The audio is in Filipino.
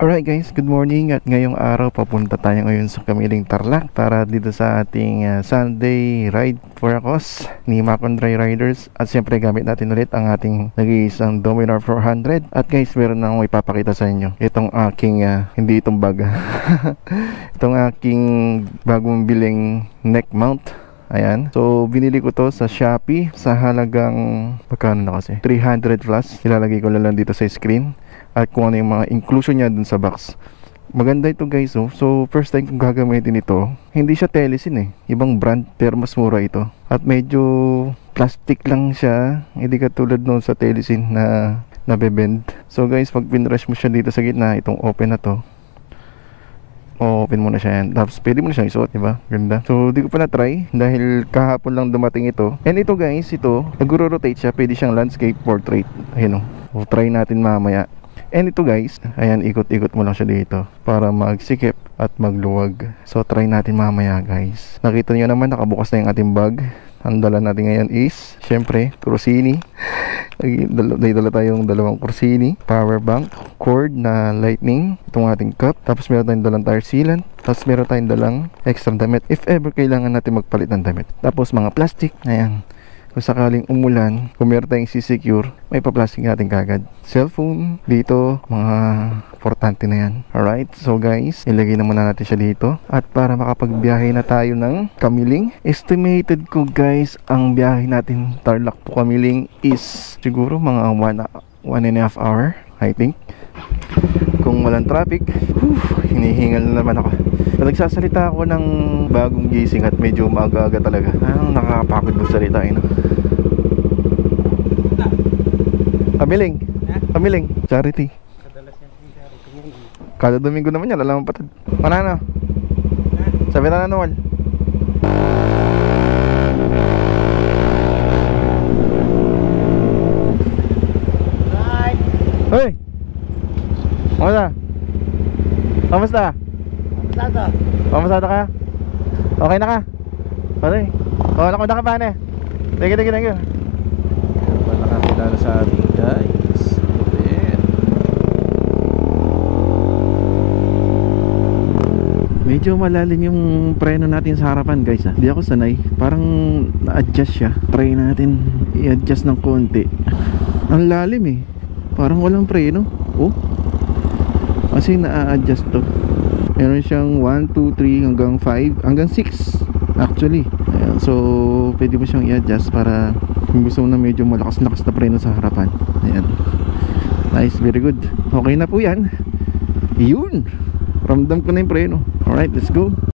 Alright guys, good morning. At ngayong araw papunta tayo ngayon sa Kamiling Tarlac para dito sa ating Sunday ride for a cause ni Macon Dry Riders. At siyempre gamit natin ulit ang ating nag-iisang Dominar 400. At guys, meron na akong ipapakita sa inyo. Itong aking, hindi itong bag itong aking bagong biling neck mount. Ayan. So, binili ko to sa Shopee sa halagang, magkano na kasi? 300 plus. Ilalagay ko na lang dito sa screen. At kung ano yung mga inclusion niya dun sa box. Maganda ito guys, oh. So first time kong gagamitin ito. Hindi siya Telesin eh, ibang brand pero mas mura ito. At medyo plastic lang siya, hindi katulad nung sa Telesin na nabebend. So guys, pag pinrush mo siya dito sa gitna, itong open na to, open mo na siya yan. Tapos pwede mo na siyang isuot, diba? Ganda. So di ko pa na-try dahil kahapon lang dumating ito. And ito guys, ito nagro-rotate siya, pwede siyang landscape portrait. Ayun oh. So try natin mamaya. And ito guys, ayan, ikot-ikot mo lang siya dito para magsikip at magluwag. So try natin mamaya guys. Nakita niyo naman, nakabukas na yung ating bag. Ang dala natin ngayon is, syempre, Corsini. Dala tayong dalawang Corsini, power bank, cord na lightning, itong ating cup. Tapos meron tayong dalang tire sealant. Tapos meron tayong dalang extra damit if ever kailangan natin magpalit ng damit. Tapos mga plastic, ayan. Kung sakaling umulan, kung meron tayong secure, may pa-plastic natin kagad. Cellphone, dito, mga importante na yan. Alright, so guys, ilagay na muna natin siya dito. At para makapagbiyahe na tayo ng Kamiling, estimated ko guys, ang biyahe natin Tarlac to Kamiling is siguro mga 1.5 hour, I think. Kung walang traffic, hinihingal na naman ako. Nagsasalita ako ng bagong gising at medyo maaga-aga talaga. Nakakapagod magsalita no? Kamiling. Kamiling. Charity. Kada Domingo naman yan, alam mo patad. Manano? Sabi na nanuwal. Hoy! Kamusta? Kamusta? Pamasada ka? Okay na ka? Okay. Nakunta ka pa na. Thank you. Wala nakakilala sa atin guys. Medyo malalim yung preno natin sa harapan guys ha. Hindi ako sanay. Parang na-adjust siya. Try natin i-adjust ng konti. Ang lalim eh. Parang walang preno. Oh. Kasi na-adjust to. Meron siyang 1, 2, 3 hanggang 5 hanggang 6 actually. Ayan, so pwede mo siyang i-adjust para kung gusto mo na medyo malakas-lakas na preno sa harapan. Ayan. Nice, very good. Okay na po yan. Yun, ramdam ko na yung preno. Alright, let's go.